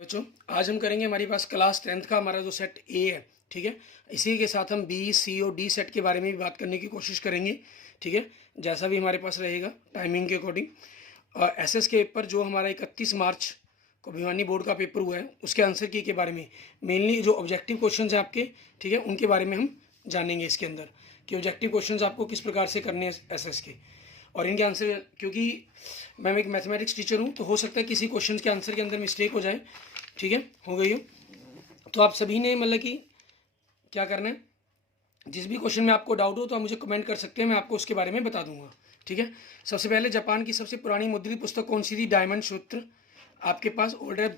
बच्चों आज हम करेंगे हमारे पास क्लास 10th का हमारा जो सेट ए है। ठीक है, इसी के साथ हम बी सी और डी सेट के बारे में भी बात करने की कोशिश करेंगे। ठीक है, जैसा भी हमारे पास रहेगा टाइमिंग के अकॉर्डिंग। और एसएस के पेपर जो हमारा 31 मार्च को भिवानी बोर्ड का पेपर हुआ है उसके आंसर की के बारे में मेनली जो ऑब्जेक्टिव क्वेश्चन हैं आपके, ठीक है, उनके बारे में हम जानेंगे इसके अंदर कि ऑब्जेक्टिव क्वेश्चन आपको किस प्रकार से करने हैं एसएस के और इनके आंसर। क्योंकि मैं एक मैथमेटिक्स टीचर हूँ तो हो सकता है किसी क्वेश्चन के आंसर के अंदर मिस्टेक हो जाए। ठीक है, हो गई हो तो आप सभी ने मतलब कि क्या करना है, जिस भी क्वेश्चन में आपको डाउट हो तो आप मुझे कमेंट कर सकते हैं, मैं आपको उसके बारे में बता दूंगा। ठीक है, सबसे पहले जापान की सबसे पुरानी मुद्रित पुस्तक कौन सी थी? डायमंड सूत्र आपके पास older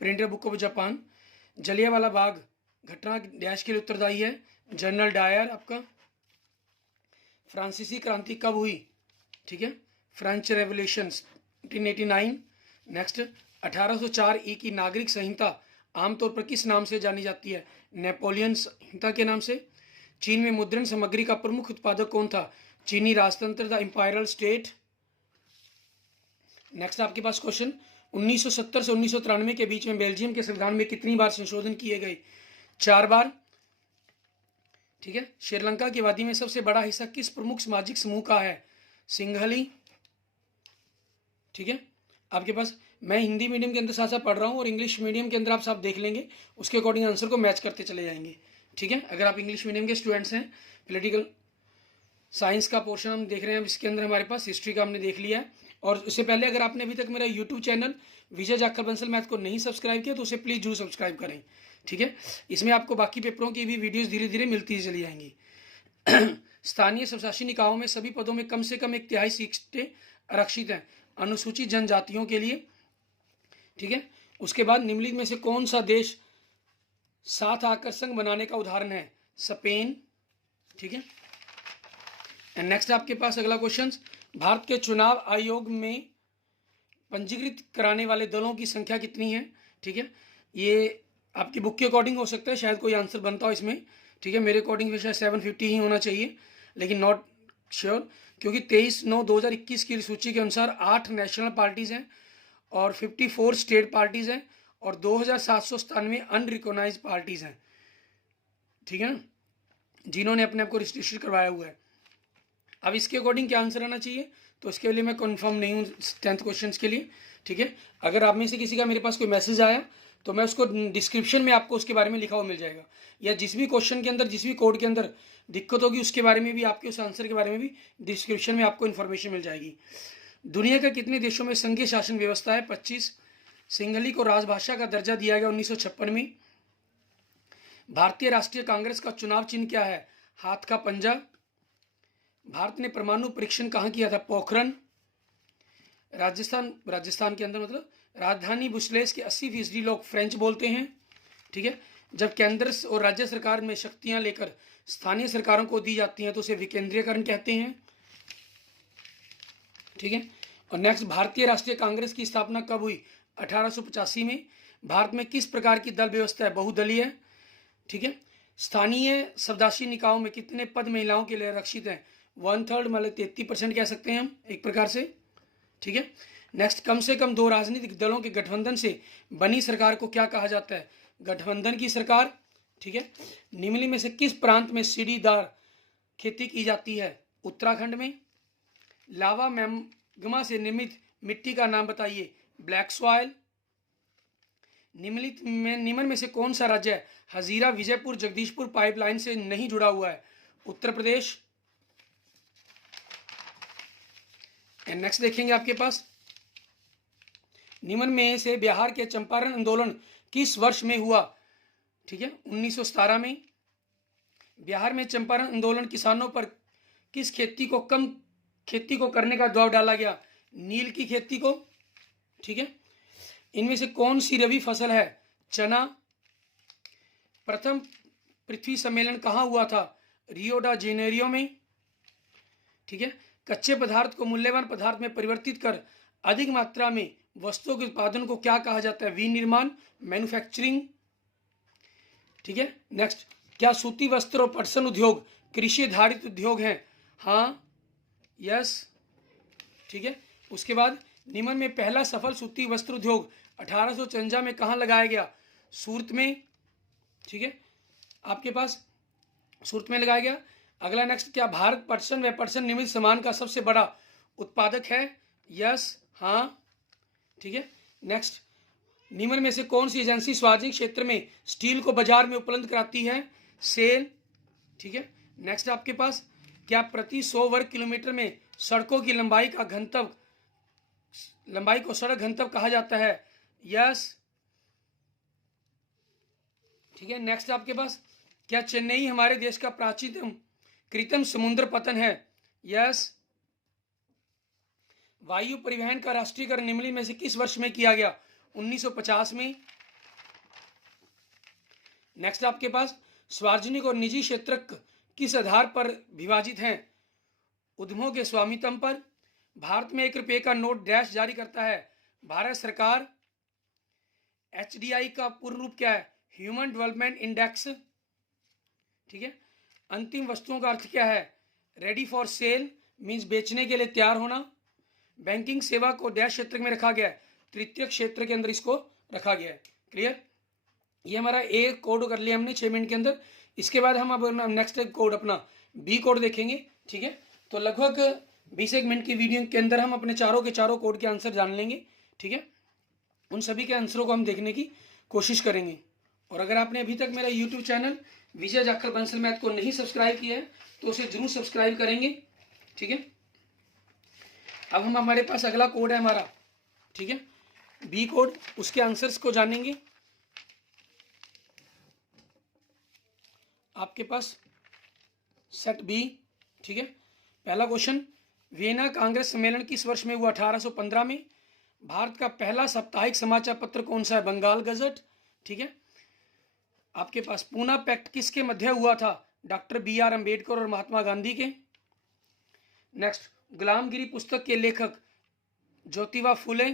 printed book of Japan. Jallianwala Bagh घटना डैश के लिए उत्तरदायी है जनरल डायर आपका। फ्रांसीसी क्रांति कब हुई? ठीक है, फ्रेंच रेवोल्यूशन 1889। नेक्स्ट 1804 ई की नागरिक संहिता आमतौर पर किस नाम से जानी जाती है? नेपोलियन संहिता के नाम से। चीन में मुद्रण सामग्री का प्रमुख उत्पादक कौन था? चीनी राजतंत्र द इंपायरल स्टेट। नेक्स्ट आपके पास क्वेश्चन 1970 से 1993 के बीच में बेल्जियम के संविधान में कितनी बार संशोधन किए गए? 4 बार। ठीक है, श्रीलंका की आबादी में सबसे बड़ा हिस्सा किस प्रमुख सामाजिक समूह का है? सिंघली। ठीक है, आपके पास मैं हिंदी मीडियम के अंदर साथ साथ पढ़ रहा हूँ और इंग्लिश मीडियम के अंदर आप सब देख लेंगे, उसके अकॉर्डिंग आंसर को मैच करते चले जाएंगे। ठीक है, अगर आप इंग्लिश मीडियम के स्टूडेंट्स हैं, पॉलिटिकल साइंस का पोर्शन हम देख रहे हैं, इसके अंदर हमारे पास हिस्ट्री का हमने देख लिया है। और उससे पहले अगर आपने अभी तक मेरा यूट्यूब चैनल विजय जाखड़ बंसल मैथ को नहीं सब्सक्राइब किया तो उसे प्लीज़ जरूर सब्सक्राइब करें। ठीक है, इसमें आपको बाकी पेपरों की भी वीडियोज़ धीरे धीरे मिलती चली जाएंगी। स्थानीय स्वशासी निकायों में सभी पदों में कम से कम 1/3 सीटें आरक्षित हैं अनुसूचित जनजातियों के लिए। ठीक है, उसके बाद निम्नलिखित में से कौन सा देश साथ आकर संघ बनाने का उदाहरण है? स्पेन। ठीक है, एंड नेक्स्ट आपके पास अगला क्वेश्चन, भारत के चुनाव आयोग में पंजीकृत कराने वाले दलों की संख्या कितनी है? ठीक है, ये आपकी बुक के अकॉर्डिंग हो सकता है, शायद कोई आंसर बनता हो इसमें। ठीक है, मेरे अकॉर्डिंग शायद 750 ही होना चाहिए, लेकिन नॉट श्योर, क्योंकि 23/9/2021 की सूची के अनुसार 8 नेशनल पार्टीज हैं और 54 स्टेट पार्टीज हैं और 2797 अनरिकॉग्नाइज्ड पार्टीज हैं। ठीक है ना, जिन्होंने अपने आप को रजिस्ट्रेशन करवाया हुआ है। अब इसके अकॉर्डिंग क्या आंसर आना चाहिए, तो इसके लिए मैं कंफर्म नहीं हूँ 10th क्वेश्चन के लिए। ठीक है, अगर आप में से किसी का मेरे पास कोई मैसेज आया तो मैं उसको डिस्क्रिप्शन में आपको उसके बारे में लिखा हुआ मिल जाएगा, या जिस भी क्वेश्चन के अंदर जिस भी कोड के अंदर दिक्कत होगी उसके बारे में भी, आपके उस आंसर के बारे में भी डिस्क्रिप्शन में आपको इन्फॉर्मेशन मिल जाएगी। दुनिया के कितने देशों में संघीय शासन व्यवस्था है? 25। सिंहली को राजभाषा का दर्जा दिया गया 1956 में। भारतीय राष्ट्रीय कांग्रेस का चुनाव चिन्ह क्या है? हाथ का पंजा। भारत ने परमाणु परीक्षण कहाँ किया था? पोखरण। राजस्थान के अंदर, मतलब राजधानी बुशलेस के 80% लोग फ्रेंच बोलते हैं। ठीक है, जब केंद्र और राज्य सरकार में शक्तियां लेकर स्थानीय सरकारों को दी जाती हैं तो उसे विकेंद्रीकरण कहते हैं। ठीक है, और नेक्स्ट भारतीय राष्ट्रीय कांग्रेस की स्थापना कब हुई? 1885 में। भारत में किस प्रकार की दल व्यवस्था है? बहुदलीय। ठीक है, स्थानीय स्वशासी निकायों में कितने पद महिलाओं के लिए आरक्षित हैं? 1/3, मतलब 33% कह सकते हैं हम एक प्रकार से। ठीक है, नेक्स्ट कम से कम 2 राजनीतिक दलों के गठबंधन से बनी सरकार को क्या कहा जाता है? गठबंधन की सरकार। ठीक है, निम्नलिखित में से किस प्रांत में सीढ़ीदार खेती की जाती है? उत्तराखंड में। लावा मैग्मा से निर्मित मिट्टी का नाम बताइए? Black soil. निम्न में से कौन सा राज्य है हजीरा विजयपुर जगदीशपुर पाइपलाइन से नहीं जुड़ा हुआ है? उत्तर प्रदेश। एंड नेक्स्ट देखेंगे आपके पास, निम्न में से बिहार के चंपारण आंदोलन किस वर्ष में हुआ? ठीक है, 1917 में। बिहार में चंपारण आंदोलन किसानों पर किस खेती को करने का दबाव डाला गया? नील की खेती को। ठीक है, इनमें से कौन सी रबी फसल है? चना। प्रथम पृथ्वी सम्मेलन कहाँ हुआ था? रियो डा जेनेरियो में। ठीक है, कच्चे पदार्थ को मूल्यवान पदार्थ में परिवर्तित कर अधिक मात्रा में वस्तुओं के उत्पादन को क्या कहा जाता है? विनिर्माण, मैन्युफैक्चरिंग। ठीक है, नेक्स्ट, क्या सूती वस्त्र और पटसन उद्योग कृषि आधारित उद्योग हैं? हाँ, यस। ठीक है, उसके बाद निम्न में पहला सफल सूती वस्त्र उद्योग 1854 में कहाँ लगाया गया? सूरत में, ठीक है, आपके पास सूरत में लगाया गया। अगला नेक्स्ट, क्या भारत पटसन व पटसन निर्मित सामान का सबसे बड़ा उत्पादक है? यस, हाँ, ठीक है। नेक्स्ट, निम्न में से कौन सी एजेंसी सार्वजनिक क्षेत्र में स्टील को बाजार में उपलब्ध कराती है? सेल, ठीक है। नेक्स्ट आपके पास, क्या प्रति 100 वर्ग किलोमीटर में सड़कों की लंबाई का घनत्व, लंबाई को सड़क घनत्व कहा जाता है? यस, ठीक है। नेक्स्ट आपके पास, क्या चेन्नई हमारे देश का प्राचीनतम कृत्रिम समुद्र पतन है? यस। वायु परिवहन का राष्ट्रीयकरण निम्नलिखित में से किस वर्ष में किया गया? 1950 में। नेक्स्ट आपके पास, सार्वजनिक और निजी क्षेत्र किस आधार पर विभाजित हैं? उद्यमों के स्वामित्व पर। भारत में 1 रुपये का नोट डैश जारी करता है? भारत सरकार। HDI का पूर्ण रूप क्या है? ह्यूमन डेवलपमेंट इंडेक्स, ठीक है। अंतिम वस्तुओं का अर्थ क्या है? रेडी फॉर सेल मीन्स बेचने के लिए तैयार होना। बैंकिंग सेवा को डैश क्षेत्र में रखा गया है? तृतीय क्षेत्र के अंदर इसको रखा गया है। क्लियर? ये हमारा ए कोड कर लिया हमने 6 मिनट के अंदर। इसके बाद हम अब नेक्स्ट कोड अपना बी कोड देखेंगे, ठीक है। तो लगभग 20 मिनट की वीडियो के अंदर हम अपने चारों के चारों कोड के आंसर जान लेंगे, ठीक है। उन सभी के आंसरों को हम देखने की कोशिश करेंगे। और अगर आपने अभी तक मेरा यूट्यूब चैनल विजय जाखड़ बंसल मैथ को नहीं सब्सक्राइब किया है तो उसे जरूर सब्सक्राइब करेंगे, ठीक है। अब हम, हमारे पास अगला कोड है हमारा, ठीक है, बी कोड, उसके आंसर्स को जानेंगे। आपके पास सेट बी, ठीक है। पहला क्वेश्चन, वियना कांग्रेस सम्मेलन किस वर्ष में हुआ? 1815 में। भारत का पहला साप्ताहिक समाचार पत्र कौन सा है? बंगाल गजट, ठीक है। आपके पास पूना पैक्ट किसके मध्य हुआ था? डॉक्टर BR अम्बेडकर और महात्मा गांधी के। नेक्स्ट, गुलामगिरी पुस्तक के लेखक ज्योतिबा फुले।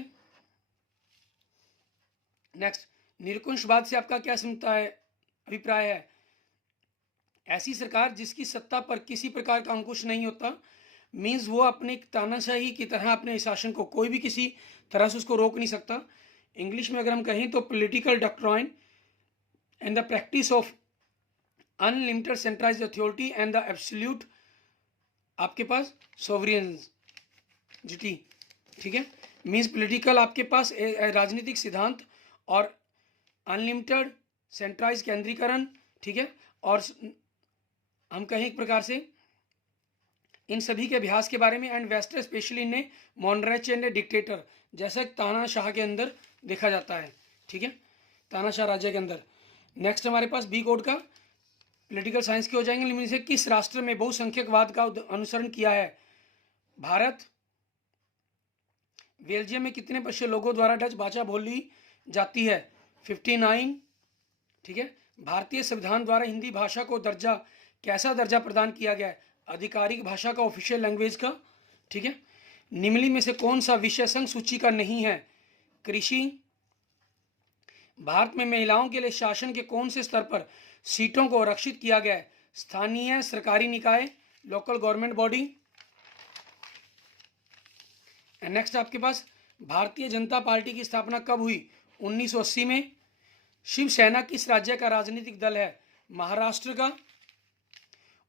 नेक्स्ट, निरंकुशवाद से आपका क्या समझता है, अभिप्राय है? ऐसी सरकार जिसकी सत्ता पर किसी प्रकार का अंकुश नहीं होता, मीन्स वो अपने तानाशाही की तरह अपने शासन को कोई भी किसी तरह से उसको रोक नहीं सकता। इंग्लिश में अगर हम कहें तो political doctrine and the practice of unlimited centralised authority and the absolute, आपके पास सोवरेनिटी, ठीक है। मीन्स पॉलिटिकल आपके पास राजनीतिक सिद्धांत और अनलिमिटेड सेंट्रलाइज केंद्रीकरण, ठीक है। और हम कहें एक प्रकार से इन सभी के अभ्यास के बारे में। एंड वेस्टर स्पेशली ने मोनरेचे एंड डिक्टेटर, जैसा तानाशाह के अंदर देखा जाता है, ठीक है, तानाशाह राज्य के अंदर। नेक्स्ट हमारे पास बी कोड का पॉलिटिकल साइंस के हो जाएंगे। इनमें से किस राष्ट्र में बहुसंख्यकवाद का अनुसरण किया है? भारत। बेल्जियम में कितने % लोगों द्वारा डच भाषा बोली जाती है? 59, ठीक है। भारतीय संविधान द्वारा हिंदी भाषा को दर्जा, कैसा दर्जा प्रदान किया गया है? आधिकारिक भाषा का, ऑफिशियल लैंग्वेज का, ठीक है। निम्नलिखित में से कौन सा विषय संघ सूची का नहीं है? कृषि। भारत में महिलाओं के लिए शासन के कौन से स्तर पर सीटों को आरक्षित किया गया है? स्थानीय सरकारी निकाय, लोकल गवर्नमेंट बॉडी। नेक्स्ट आपके पास, भारतीय जनता पार्टी की स्थापना कब हुई? 1980 में। शिवसेना किस राज्य का राजनीतिक दल है? महाराष्ट्र का।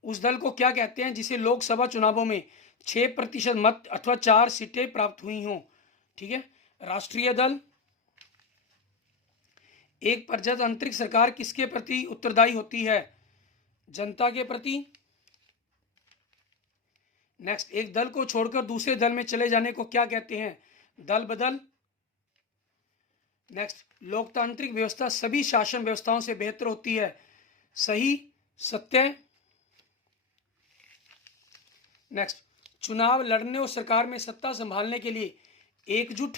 उस दल को क्या कहते हैं जिसे लोकसभा चुनावों में 6% मत अथवा 4 सीटें प्राप्त हुई हों? ठीक है, राष्ट्रीय दल। एक प्रजातांत्रिक सरकार किसके प्रति उत्तरदायी होती है? जनता के प्रति। नेक्स्ट, एक दल को छोड़कर दूसरे दल में चले जाने को क्या कहते हैं? दल बदल। नेक्स्ट, लोकतांत्रिक व्यवस्था सभी शासन व्यवस्थाओं से बेहतर होती है। सही, सत्य। नेक्स्ट, चुनाव लड़ने और सरकार में सत्ता संभालने के लिए एकजुट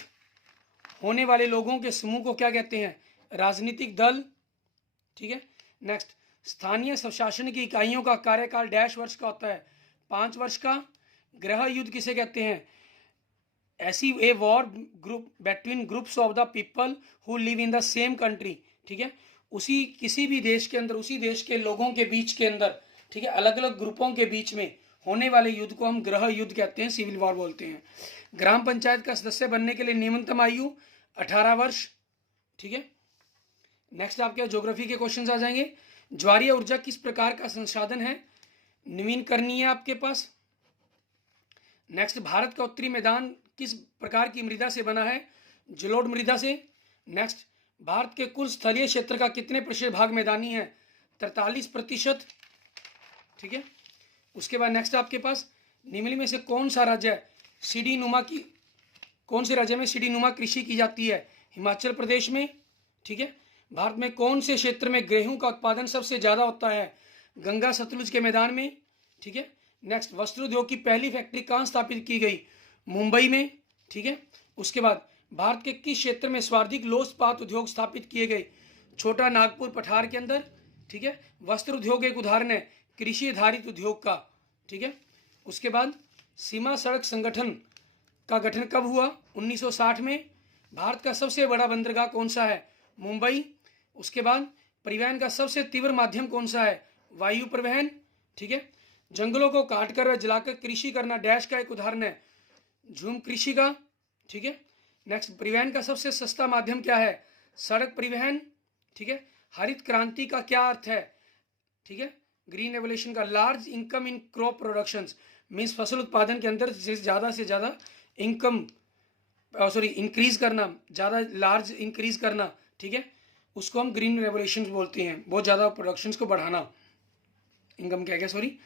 होने वाले लोगों के समूह को क्या कहते हैं? राजनीतिक दल। ठीक है। नेक्स्ट, स्थानीय स्वशासन की इकाइयों का कार्यकाल डैश वर्ष का होता है? 5 वर्ष का। गृह युद्ध किसे कहते हैं? ऐसी a war group between groups of the people who live in the same country. ठीक है, उसी किसी भी देश के अंदर, उसी देश के लोगों के बीच के अंदर, ठीक है, अलग अलग ग्रुपों के बीच में होने वाले युद्ध को हम गृह युद्ध कहते हैं, सिविल वॉर बोलते हैं। ग्राम पंचायत का सदस्य बनने के लिए न्यूनतम आयु 18 वर्ष। ठीक है। नेक्स्ट आपके ज्योग्राफी के क्वेश्चंस आ जाएंगे। ज्वारीय ऊर्जा किस प्रकार का संसाधन है? नवीनकरणीय आपके पास। नेक्स्ट, भारत का उत्तरी मैदान किस प्रकार की मृदा से बना है? जलोढ़ मृदा से। नेक्स्ट, भारत के कुल स्थलीय क्षेत्र का कितने प्रतिशत भाग मैदानी है? 43%। ठीक है। उसके बाद नेक्स्ट आपके पास, निम्न में से कौन सा राज्य है सीढ़ी नुमा की, कौन से राज्य में सीढ़ी नुमा कृषि की जाती है? हिमाचल प्रदेश में। ठीक है। भारत में कौन से क्षेत्र में गेहूं का उत्पादन सबसे ज्यादा होता है? गंगा सतलुज के मैदान में। ठीक है। नेक्स्ट, वस्त्र उद्योग की पहली फैक्ट्री कहाँ स्थापित की गई? मुंबई में। ठीक है। उसके बाद, भारत के किस क्षेत्र में सर्वाधिक लौह इस्पात उद्योग स्थापित किए गए? छोटा नागपुर पठार के अंदर। ठीक है। वस्त्र उद्योग एक उदाहरण है कृषि आधारित उद्योग का। ठीक है। उसके बाद, सीमा सड़क संगठन का गठन कब हुआ? 1960 में। भारत का सबसे बड़ा बंदरगाह कौन सा है? मुंबई। उसके बाद, परिवहन का सबसे तीव्र माध्यम कौन सा है? वायु परिवहन। ठीक है। जंगलों को काटकर व जलाकर कृषि करना डैश का एक उदाहरण है? झूम कृषि का। ठीक है। नेक्स्ट, परिवहन का सबसे सस्ता माध्यम क्या है? सड़क परिवहन। ठीक है। हरित क्रांति का क्या अर्थ है? ठीक है, ग्रीन रेवोल्यूशन का large income in crop productions, means फसल उत्पादन के अंदर ज़्यादा से ज़्यादा इनकम इंक्रीज करना, ज़्यादा लार्ज इंक्रीज करना। ठीक है, उसको हम ग्रीन रेवोल्यूशन बोलते हैं, बहुत ज़्यादा प्रोडक्शंस को बढ़ाना, इनकम क्या क्या सॉरी।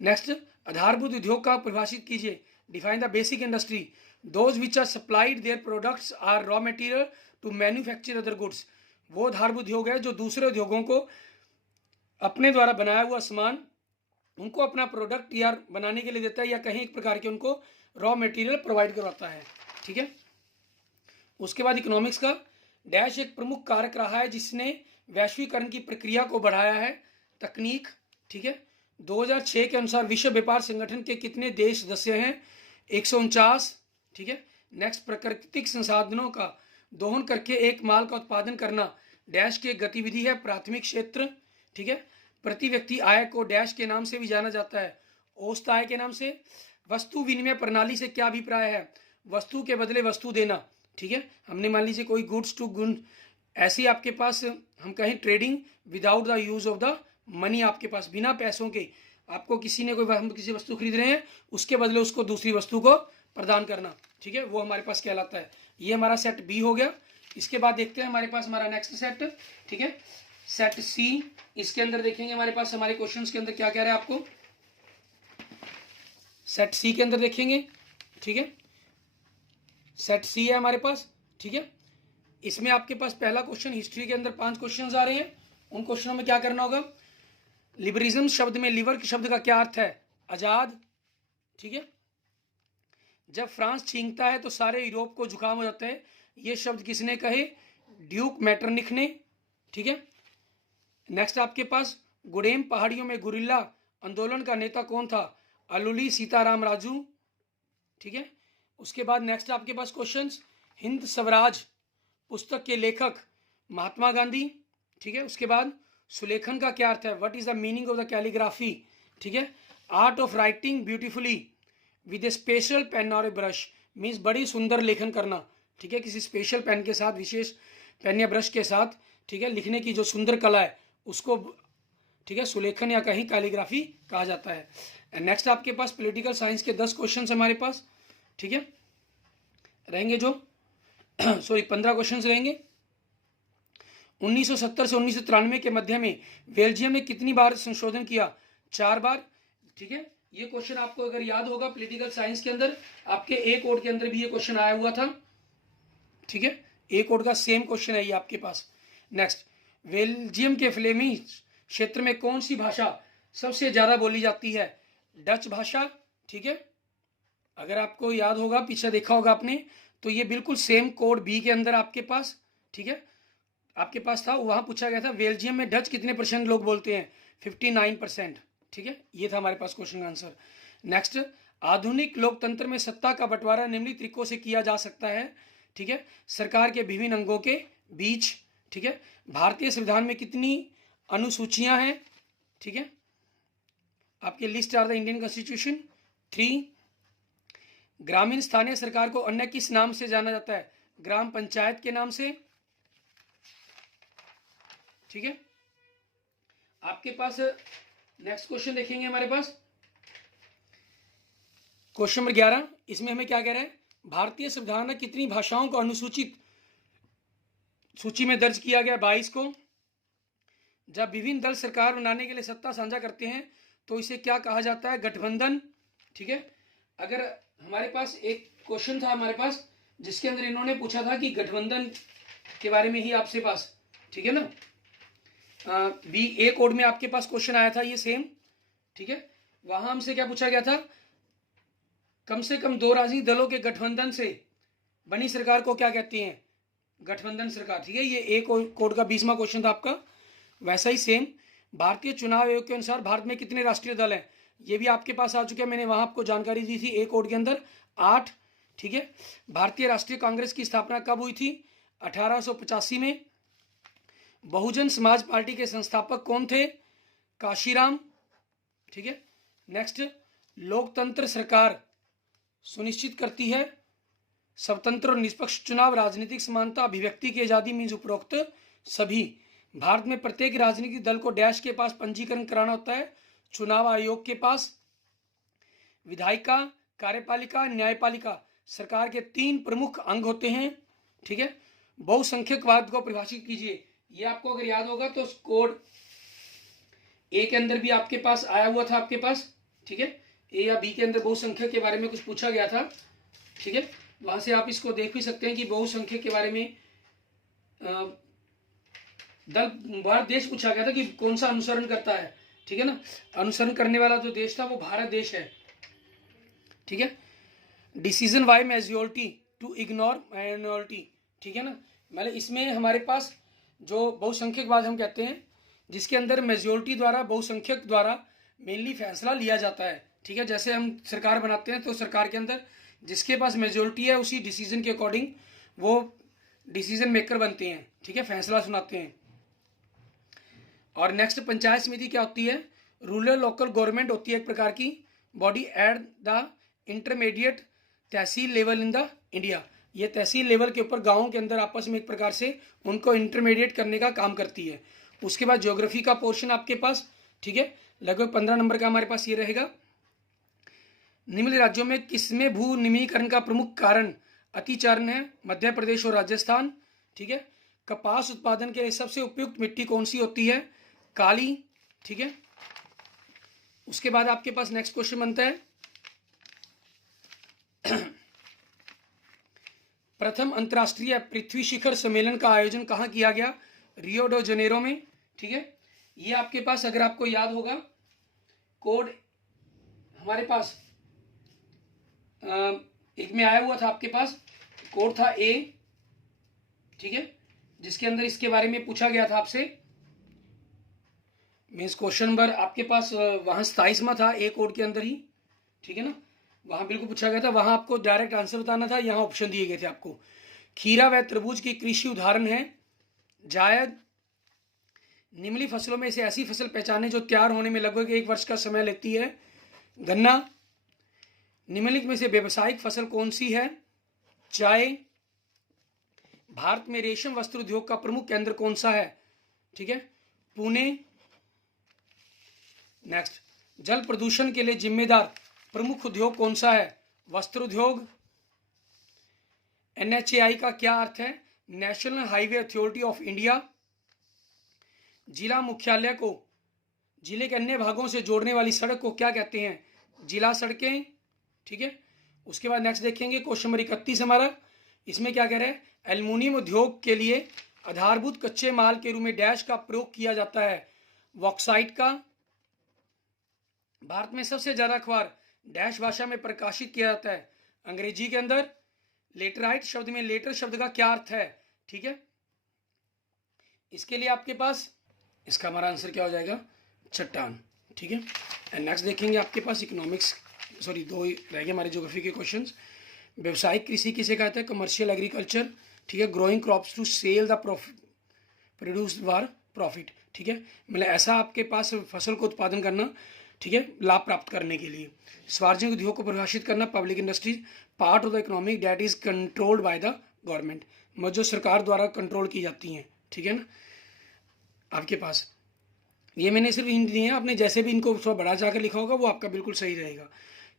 नेक्स्ट, आधारभूत उद्योग का परिभाषित कीजिए। Define the basic industry, those which are supplied their products are raw material to manufacture other goods. वो आधारभूत उद्योग है जो दूसरे उद्योगों को अपने द्वारा बनाया हुआ सामान उनको अपना प्रोडक्ट या बनाने के लिए देता है, या कहीं एक प्रकार के उनको रॉ मटेरियल प्रोवाइड करवाता है। ठीक है। उसके बाद इकोनॉमिक्स का, डैश एक प्रमुख कारक रहा है जिसने वैश्वीकरण की प्रक्रिया को बढ़ाया है? तकनीक। ठीक है। 2006 के अनुसार विश्व व्यापार संगठन के कितने देश सदस्य हैं? 149। ठीक है। नेक्स्ट, प्राकृतिक संसाधनों का दोहन करके एक माल का उत्पादन करना डैश की गतिविधि है? प्राथमिक क्षेत्र। ठीक है। प्रति व्यक्ति आय को डैश के नाम से भी जाना जाता है? औसत आय के नाम से। वस्तु विनिमय प्रणाली से क्या अभिप्राय है? वस्तु के बदले वस्तु देना। ठीक है। हमने मान लीजिए कोई गुड्स टू गुड, ऐसी आपके पास हम कहें trading without the use of the money, आपके पास बिना पैसों के आपको किसी ने कोई, हम किसी वस्तु खरीद रहे हैं उसके बदले उसको दूसरी वस्तु को प्रदान करना। ठीक है, वो हमारे पास कहलाता है। ये हमारा सेट बी हो गया। इसके बाद देखते हैं हमारे पास हमारा नेक्स्ट सेट। ठीक है, सेट सी। इसके अंदर देखेंगे हमारे पास हमारे क्वेश्चंस के अंदर क्या कह रहा है आपको। सेट सी के अंदर देखेंगे। ठीक है, सेट सी है हमारे पास। ठीक है, इसमें आपके पास पहला क्वेश्चन, हिस्ट्री के अंदर 5 क्वेश्चंस आ रहे हैं। उन क्वेश्चनों में क्या करना होगा? लिबरलिज्म शब्द में लिवर शब्द का क्या अर्थ है? आजाद। ठीक है, जब फ्रांस छींकता है तो सारे यूरोप को जुकाम हो जाता है, ये शब्द किसने कहे? ड्यूक मैटरनिख ने। ठीक है, नेक्स्ट आपके पास गुडेम पहाड़ियों में गुरिल्ला आंदोलन का नेता कौन था? अलुली सीताराम राजू। ठीक है, उसके बाद नेक्स्ट आपके पास क्वेश्चंस, हिंद स्वराज पुस्तक के लेखक महात्मा गांधी। ठीक है, उसके बाद सुलेखन का क्या अर्थ है? What is the meaning of the calligraphy. ठीक है, art of writing beautifully with a special pen और ए ब्रश, मीन्स बड़ी सुंदर लेखन करना। ठीक है, किसी स्पेशल पेन के साथ, विशेष पेन या ब्रश के साथ, ठीक है, लिखने की जो सुंदर कला है उसको, ठीक है, सुलेखन या कहीं कैलीग्राफी कहा जाता है। नेक्स्ट आपके पास पॉलिटिकल साइंस के 10 क्वेश्चन हमारे पास, ठीक है, रहेंगे जो सॉरी 15 क्वेश्चन रहेंगे। 1970 से 1993 के मध्य में बेल्जियम ने कितनी बार संशोधन किया? 4 बार। ठीक है, ये क्वेश्चन आपको अगर याद होगा पॉलिटिकल साइंस के अंदर आपके ए कोड के अंदर भी ये क्वेश्चन आया हुआ था। ठीक है, ए कोड का सेम क्वेश्चन है ये आपके पास। नेक्स्ट, बेल्जियम के फ्लेमिश क्षेत्र में कौन सी भाषा सबसे ज्यादा बोली जाती है? डच भाषा। ठीक है, अगर आपको याद होगा, पीछे देखा होगा आपने, तो ये बिल्कुल सेम कोड बी के अंदर आपके पास, ठीक है, आपके पास था। वहां पूछा गया था बेल्जियम में डच कितने % लोग बोलते हैं? 59%। ठीक है, ये था हमारे पास क्वेश्चन का आंसर। नेक्स्ट, आधुनिक लोकतंत्र में सत्ता का बंटवारा निम्नलिखित तरीकों से किया जा सकता है। ठीक है, सरकार के विभिन्न अंगों के बीच। ठीक है, भारतीय संविधान में कितनी अनुसूचियां हैं? ठीक है, आपके list are the Indian constitution 3। ग्रामीण स्थानीय सरकार को अन्य किस नाम से जाना जाता है? ग्राम पंचायत के नाम से। ठीक है। आपके पास नेक्स्ट क्वेश्चन देखेंगे हमारे पास क्वेश्चन नंबर 11। इसमें हमें क्या कह रहा है, भारतीय संविधान में कितनी भाषाओं को अनुसूचित सूची में दर्ज किया गया? 22 को। जब विभिन्न दल सरकार बनाने के लिए सत्ता साझा करते हैं तो इसे क्या कहा जाता है? गठबंधन। ठीक है। अगर हमारे पास एक क्वेश्चन था हमारे पास जिसके अंदर इन्होंने पूछा था कि गठबंधन के बारे में ही आपसे पास, ठीक है ना, BA कोड में आपके पास क्वेश्चन आया था ये सेम। ठीक है। वहां हमसे क्या पूछा गया था, कम से कम 2 राजनीतिक दलों के गठबंधन से बनी सरकार को क्या कहती हैं? गठबंधन सरकार। ठीक है। ये A कोड का 20वां क्वेश्चन था आपका। वैसा ही सेम भारतीय चुनाव आयोग के अनुसार भारत में कितने राष्ट्रीय दल हैं? ये भी आपके पास आ चुके हैं, मैंने वहां आपको जानकारी दी थी A कोड के अंदर 8। ठीक है। भारतीय राष्ट्रीय कांग्रेस की स्थापना कब हुई थी? 1885 में। बहुजन समाज पार्टी के संस्थापक कौन थे? काशीराम। ठीक है। नेक्स्ट, लोकतंत्र सरकार सुनिश्चित करती है स्वतंत्र और निष्पक्ष चुनाव, राजनीतिक समानता, अभिव्यक्ति की आजादी मीन्स उपरोक्त सभी। भारत में प्रत्येक राजनीतिक दल को डैश के पास पंजीकरण कराना होता है? चुनाव आयोग के पास। विधायिका, कार्यपालिका, न्यायपालिका सरकार के 3 प्रमुख अंग होते हैं। ठीक है। बहुसंख्यकवाद को परिभाषित कीजिए। ये आपको अगर याद होगा तो कोड A के अंदर भी आपके पास आया हुआ था आपके पास। ठीक है। A या B के अंदर बहुसंख्यक के बारे में कुछ पूछा गया था। ठीक है। वहां से आप इसको देख भी सकते हैं कि बहुसंख्यक के बारे में भारत देश पूछा गया था कि कौन सा अनुसरण करता है। ठीक है ना। अनुसरण करने वाला जो देश था वो भारत देश है। ठीक है। Decision by majority to ignore minority. ठीक है ना। मतलब इसमें हमारे पास जो बहुसंख्यकवाद हम कहते हैं जिसके अंदर मेजोरिटी द्वारा, बहुसंख्यक द्वारा मेनली फैसला लिया जाता है। ठीक है। जैसे हम सरकार बनाते हैं तो सरकार के अंदर जिसके पास मेजोरिटी है उसी डिसीजन के अकॉर्डिंग वो डिसीजन मेकर बनते हैं। ठीक है। फैसला सुनाते हैं। और नेक्स्ट, पंचायत समिति क्या होती है? रूरल लोकल गवर्नमेंट होती है एक प्रकार की body at the intermediate tehsil level in the India. ये तहसील लेवल के ऊपर गाँव के अंदर आपस में एक प्रकार से उनको इंटरमीडिएट करने का काम करती है। उसके बाद ज्योग्राफी का पोर्शन आपके पास, ठीक है, लगभग 15 नंबर का हमारे पास ये रहेगा। निम्न राज्यों में किसमें भू निम्नीकरण का प्रमुख कारण अतिचारण है? मध्य प्रदेश और राजस्थान। ठीक है। कपास उत्पादन के लिए सबसे उपयुक्त मिट्टी कौन सी होती है? काली। ठीक है। उसके बाद आपके पास नेक्स्ट क्वेश्चन बनता है प्रथम अंतर्राष्ट्रीय पृथ्वी शिखर सम्मेलन का आयोजन कहाँ किया गया? रियो डो जनेरो में। ठीक है। ये आपके पास अगर आपको याद होगा कोड हमारे पास एक में आया हुआ था आपके पास, कोड था A। ठीक है। जिसके अंदर इसके बारे में पूछा गया था आपसे, मीन्स क्वेश्चन नंबर आपके पास वहां 27वां था A कोड के अंदर ही। ठीक है ना। वहां बिल्कुल पूछा गया था, वहां आपको डायरेक्ट आंसर बताना था, यहाँ ऑप्शन दिए गए थे आपको। खीरा व तरबूज की कृषि उदाहरण है? जायद। निम्नलिखित फसलों में से ऐसी फसल पहचाने जो तैयार होने में लगभग 1 वर्ष का समय लेती है? गन्ना। निम्नलिखित में से व्यावसायिक फसल कौन सी है? चाय। भारत में रेशम वस्त्र उद्योग का प्रमुख केंद्र कौन सा है? ठीक है, पुणे। नेक्स्ट, जल प्रदूषण के लिए जिम्मेदार प्रमुख उद्योग कौन सा है? वस्त्र उद्योग। NHAI का क्या अर्थ है? National highway authority of India. जिला मुख्यालय को जिले के अन्य भागों से जोड़ने वाली सड़क को क्या कहते हैं? जिला सड़कें। ठीक है। उसके बाद नेक्स्ट देखेंगे क्वेश्चन नंबर 31 हमारा। इसमें क्या कह रहे हैं? एल्युमिनियम उद्योग के लिए आधारभूत कच्चे माल के रूप में डैश का प्रयोग किया जाता है? बॉक्साइट का। भारत में सबसे ज्यादा अखबार डैश भाषा में प्रकाशित किया जाता है? अंग्रेजी के अंदर। लेटराइट शब्द में लेटर शब्द का क्या अर्थ है? ठीक है। इसके लिए आपके पास इसका हमारा आंसर क्या हो जाएगा? चट्टान। ठीक है। एंड नेक्स्ट देखेंगे आपके पास इकोनॉमिक्स, सॉरी 2 ही रह गए हमारे ज्योग्राफी के क्वेश्चंस। व्यवसायिक कृषि किसे कहते हैं? Commercial agriculture. ठीक है। Growing crops to sell the produce for profit. ठीक है। मतलब ऐसा आपके पास फसल को उत्पादन करना, ठीक है, लाभ प्राप्त करने के लिए। सार्वजनिक उद्योग को परिभाषित करना, public industries part of the economic that is controlled by the government, मतलब जो सरकार द्वारा कंट्रोल की जाती हैं। ठीक है ना। आपके पास। ये मैंने सिर्फ हिंट दिए हैं, आपने जैसे भी इनको थोड़ा बढ़ा जाकर लिखा होगा वो आपका बिल्कुल सही रहेगा।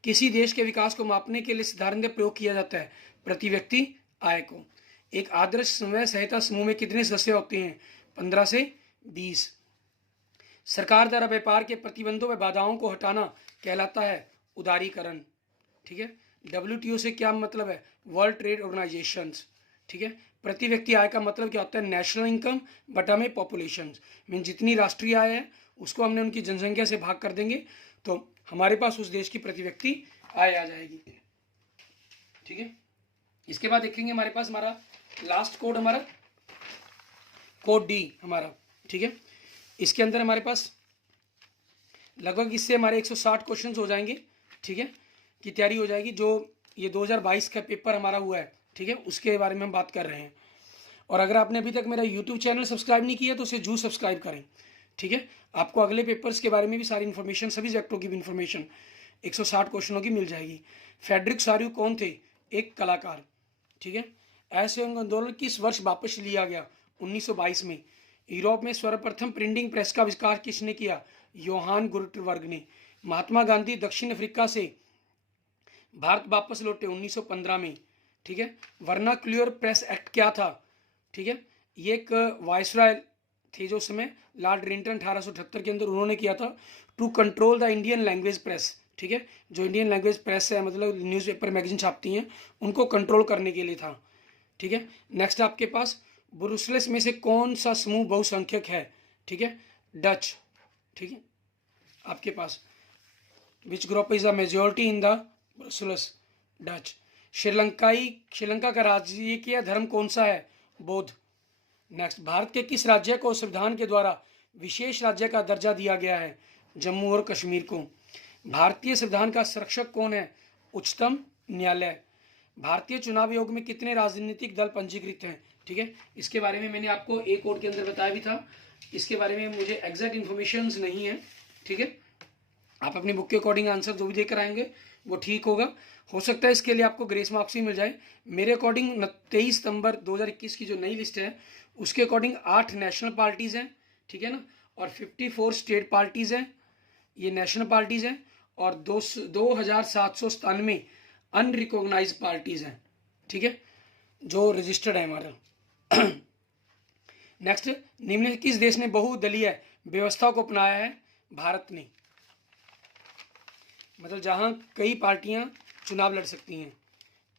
किसी देश के विकास को मापने के लिए साधारण प्रयोग किया जाता है प्रति व्यक्ति आय को। एक आदर्श स्वयं सहायता समूह में कितने सदस्य होते हैं? 15 से 20। सरकार द्वारा व्यापार के प्रतिबंधों व बाधाओं को हटाना कहलाता है उदारीकरण। ठीक है। WTO से क्या मतलब है? World trade organisation. ठीक है। प्रति व्यक्ति आय का मतलब क्या होता है? नेशनल इनकम बटा में पॉपुलेशन। मीन जितनी राष्ट्रीय आय है उसको हमने उनकी जनसंख्या से भाग कर देंगे तो हमारे पास उस देश की प्रति व्यक्ति आय आ जाएगी। ठीक है। इसके बाद देखेंगे हमारे पास हमारा लास्ट कोड, हमारा कोड डी हमारा। ठीक है। इसके अंदर हमारे पास लगभग इससे हमारे 160 क्वेश्चन हो जाएंगे। ठीक है, की तैयारी हो जाएगी। जो ये 2022 का पेपर हमारा हुआ है, ठीक है, उसके बारे में हम बात कर रहे हैं। और अगर आपने अभी तक मेरा यूट्यूब चैनल सब्सक्राइब नहीं किया तो उसे जरूर सब्सक्राइब करें। ठीक है, आपको अगले पेपर्स के बारे में भी सारी इन्फॉर्मेशन, सभी सब्जेक्टों की भी इन्फॉर्मेशन 160 क्वेश्चनों की मिल जाएगी। फ्रेडरिक सार्यू कौन थे? एक कलाकार। ठीक है। असहयोग आंदोलन किस वर्ष वापस लिया गया? 1922 में। यूरोप में सर्वप्रथम प्रिंटिंग प्रेस का आविष्कार किसने किया? योहान गुटेनबर्ग ने। महात्मा गांधी दक्षिण अफ्रीका से भारत वापस लौटे 1915 में। ठीक है। वर्नाक्युलर प्रेस एक्ट क्या था? ठीक है, ये एक वायसराय थे जो समय लॉर्ड रिंटन 1878 के अंदर उन्होंने किया था, to control the Indian language press. ठीक है, जो इंडियन लैंग्वेज प्रेस है, मतलब न्यूज़पेपर मैगजीन छापती हैं, उनको कंट्रोल करने के लिए था। ठीक है। नेक्स्ट आपके पास ब्रुसेल्स में से कौन सा समूह बहुसंख्यक है? ठीक है, डच। ठीक है, आपके पास which group is a majority in the Brussels? Dutch. Sri Lanka का राजकीय धर्म कौन सा है? बौद्ध। नेक्स्ट, भारत के किस राज्य को संविधान के द्वारा विशेष राज्य का दर्जा दिया गया है? जम्मू और कश्मीर को। भारतीय संविधान का संरक्षक कौन है? उच्चतम न्यायालय। भारतीय चुनाव आयोग में कितने राजनीतिक दल पंजीकृत हैं? ठीक है, इसके बारे में मैंने आपको एक कोड के अंदर बताया भी था। इसके बारे में मुझे एग्जैक्ट इन्फॉर्मेशन नहीं है। ठीक है, आप अपनी बुक के अकॉर्डिंग आंसर जो भी देकर आएंगे वो ठीक होगा। हो सकता है इसके लिए आपको ग्रेस मार्क्स ही मिल जाए। मेरे अकॉर्डिंग 23 सितंबर 2021 की जो नई लिस्ट है उसके अकॉर्डिंग 8 नेशनल पार्टीज़ हैं। ठीक है ना, और 54 स्टेट पार्टीज़ हैं, ये नेशनल पार्टीज़ हैं, और 2797 अनरिकॉग्नाइज पार्टीज़ हैं। ठीक है, जो रजिस्टर्ड है हमारा। नेक्स्ट, निम्न किस देश ने बहुदलीय व्यवस्था को अपनाया है? भारत ने। मतलब जहां कई पार्टियां चुनाव लड़ सकती हैं।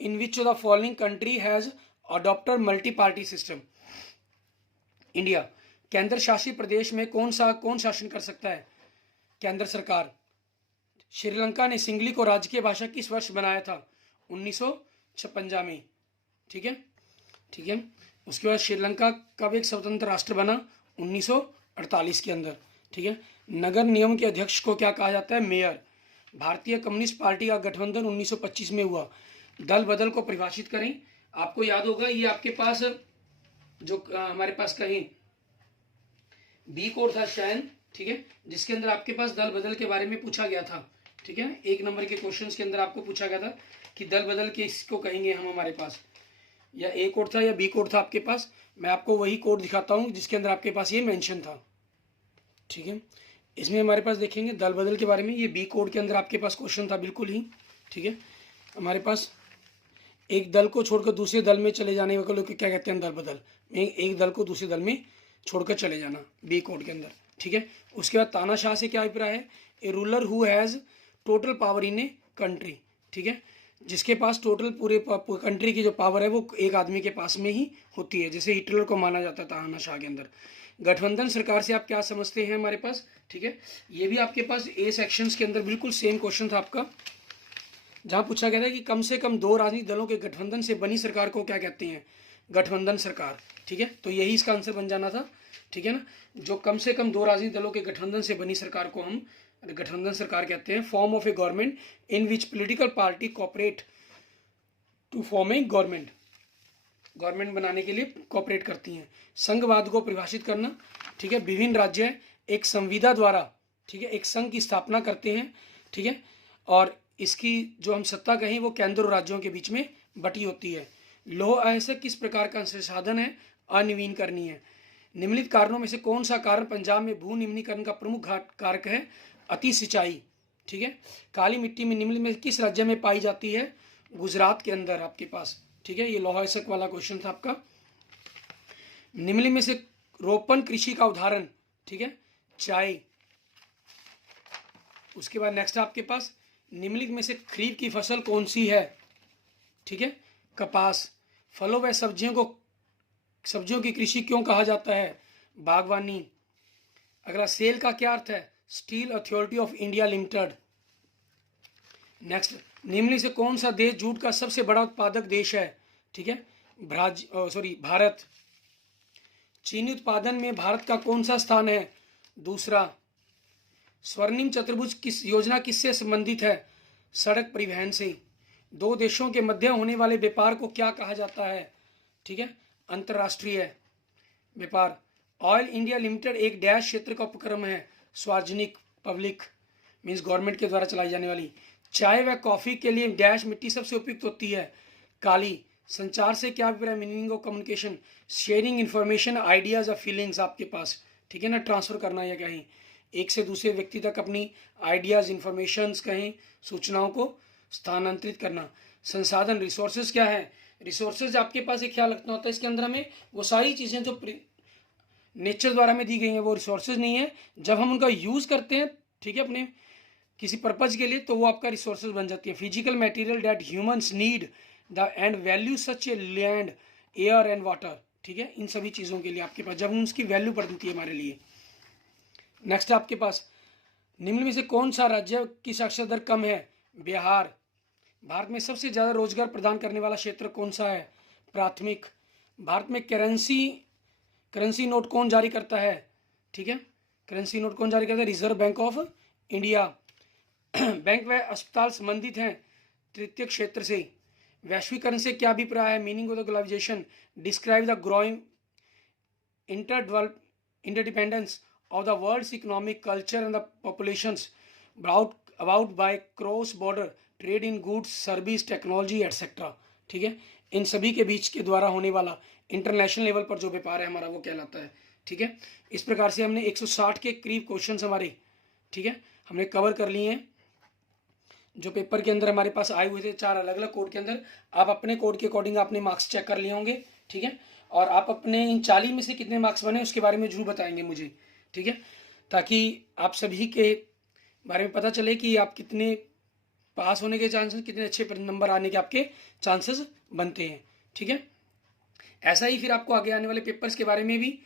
In which of the following country has adopted multi party system? India. केंद्र शासित प्रदेश में कौन शासन कर सकता है? केंद्र सरकार। श्रीलंका ने सिंगली को राजकीय भाषा किस वर्ष बनाया था? 1956 में। ठीक है, ठीक है। उसके बाद श्रीलंका कब एक स्वतंत्र राष्ट्र बना? 1948 के अंदर। ठीक है। नगर निगम के अध्यक्ष को क्या कहा जाता है? मेयर। भारतीय कम्युनिस्ट पार्टी का गठबंधन 1925 में हुआ। दल बदल को परिभाषित करें। आपको याद होगा ये आपके पास जो हमारे पास कहीं बी कोड था शायद, ठीक है, जिसके अंदर आपके पास दल बदल के बारे में पूछा गया था। ठीक है, 1 नंबर के क्वेश्चंस के अंदर आपको पूछा गया था कि दल बदल के इसको कहेंगे हम, हमारे पास या ए कोड था या बी कोड था आपके पास। मैं आपको वही कोड दिखाता हूँ जिसके अंदर आपके पास ये मेंशन था। ठीक है, इसमें हमारे पास देखेंगे दल बदल के बारे में, ये बी कोड के अंदर आपके पास क्वेश्चन था बिल्कुल ही। ठीक है, हमारे पास एक दल को छोड़कर दूसरे दल में चले जाने वाले को क्या कहते हैं? दल बदल। एक दल को दूसरे दल में छोड़कर चले जाना, बी कोड के अंदर। ठीक है, उसके बाद तानाशाह से क्या अभिप्राय है? ए ruler who has total power in a country. ठीक है, जिसके पास टोटल पूरे कंट्री की जो पावर है वो एक आदमी के पास में ही होती है, जैसे हिटलर को माना जाता था तानाशाह के अंदर। गठबंधन सरकार से आप क्या समझते हैं हमारे पास? ठीक है, ये भी आपके पास ए सेक्शंस के अंदर बिल्कुल सेम क्वेश्चन था आपका, जहां पूछा गया था कि कम से कम 2 राजनीतिक दलों के गठबंधन से बनी सरकार को क्या कहते हैं? गठबंधन सरकार। ठीक है, तो यही इसका आंसर बन जाना था। ठीक है ना, जो कम से कम 2 राजनीतिक दलों के गठबंधन से बनी सरकार को हम गठबंधन सरकार कहते हैं। Form of a government in which political party cooperate to form a government. Government बनाने के लिए कॉपरेट करती हैं। संघवाद को परिभाषित करना। ठीक है, विभिन्न राज्य एक संविदा द्वारा, ठीक है, एक संघ की स्थापना करते हैं। ठीक है, और इसकी जो हम सत्ता कहें वो केंद्र और राज्यों के बीच में बटी होती है। लौह अयस्क किस प्रकार का संसाधन है? अनवीन करनी है। निम्नलिखित कारणों में से कौन सा कारण पंजाब में भू निम्नीकरण का प्रमुख कारक है? अति सिंचाई। ठीक है। काली मिट्टी में निम्नलिखित में किस राज्य में पाई जाती है? गुजरात के अंदर आपके पास। ठीक है, ये लोहायसक वाला क्वेश्चन था आपका। निम्नलिखित में से रोपण कृषि का उदाहरण, ठीक है, चाय। उसके बाद नेक्स्ट आपके पास निम्नलिखित में से खरीफ की फसल कौन सी है? ठीक है, कपास। फलों व सब्जियों की कृषि क्यों कहा जाता है? बागवानी। अगला, सेल का क्या अर्थ है? Steel authority of India limited. Next, निम्नलिखित से कौन सा देश जूट का सबसे बड़ा उत्पादक देश है? ठीक है, भारत। चीनी उत्पादन में भारत का कौन सा स्थान है? दूसरा। स्वर्णिम चतुर्भुज योजना किससे संबंधित है? सड़क परिवहन से। दो देशों के मध्य होने वाले व्यापार को क्या कहा जाता है? ठीक है, अंतर्राष्ट्रीय व्यापार। ऑयल इंडिया लिमिटेड एक डैश क्षेत्र का उपक्रम है? सार्वजनिक, पब्लिक, मीन्स गवर्नमेंट के द्वारा चलाई जाने वाली। चाय व कॉफी के लिए डैश मिट्टी सबसे उपयुक्त होती है? काली। संचार से क्या अभिप्राय? Meaning of communication, sharing information, ideas और फीलिंग्स आपके पास। ठीक है ना, ट्रांसफर करना या कहीं एक से दूसरे व्यक्ति तक अपनी आइडियाज, इंफॉर्मेशंस, कहीं सूचनाओं को स्थानांतरित करना। संसाधन, रिसोर्सेज क्या है? रिसोर्सेज आपके पास एक ख्याल रखना होता है इसके अंदर हमें, वो सारी चीज़ें जो नेचर द्वारा में दी गई हैं वो रिसोर्सेज नहीं है। जब हम उनका यूज़ करते हैं, ठीक है, अपने किसी पर्पज के लिए, तो वो आपका रिसोर्सेज बन जाती है। Physical material that humans need the end value such a land, air and water. ठीक है, इन सभी चीज़ों के लिए आपके पास जब उसकी वैल्यू बढ़ती है हमारे लिए। नेक्स्ट आपके पास, निम्न में से कौन सा राज्य की साक्षरता दर कम है? बिहार। भारत में सबसे ज़्यादा रोजगार प्रदान करने वाला क्षेत्र कौन सा है? प्राथमिक। भारत में करेंसी नोट कौन जारी करता है? ठीक है, करेंसी नोट कौन जारी करता है? Reserve bank of India. Bank व अस्पताल संबंधित हैं तृतीय क्षेत्र से। वैश्वीकरण से क्या अभिप्राय है? Meaning of the globalisation, describe the growing interdependence of the world's economic culture and the populations about by cross border trade in goods, service, technology, etc. ठीक है, इन सभी के बीच के द्वारा होने वाला इंटरनेशनल लेवल पर जो व्यापार है हमारा वो कहलाता है। ठीक है, इस प्रकार से हमने 160 के करीब क्वेश्चंस हमारे, ठीक है, हमने कवर कर लिए हैं जो पेपर के अंदर हमारे पास आए हुए थे 4 अलग अलग कोड के अंदर। आप अपने कोड के अकॉर्डिंग आपने मार्क्स चेक कर लिए होंगे। ठीक है, और आप अपने इन 40 में से कितने मार्क्स बने उसके बारे में जरूर बताएंगे मुझे। ठीक है, ताकि आप सभी के बारे में पता चले कि आप कितने पास होने के चांसेस, कितने अच्छे नंबर आने के आपके चांसेस बनते हैं। ठीक है, ऐसा ही फिर आपको आगे आने वाले पेपर्स के बारे में भी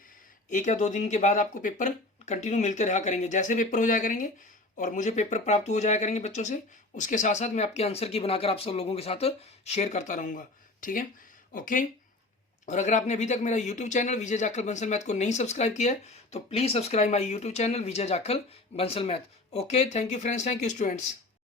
1 या 2 दिन के बाद आपको पेपर कंटिन्यू मिलते रहा करेंगे। जैसे पेपर हो जाया करेंगे और मुझे पेपर प्राप्त हो जाया करेंगे बच्चों से, उसके साथ साथ मैं आपके आंसर की बनाकर आप सब लोगों के साथ शेयर करता रहूँगा। ठीक है, ओके। और अगर आपने अभी तक मेरा यूट्यूब चैनल विजय जाखल बंसल मैथ को नहीं सब्सक्राइब किया है तो please subscribe my YouTube channel Vijay Jakhal Bansal math. Okay, thank you friends, thank you students.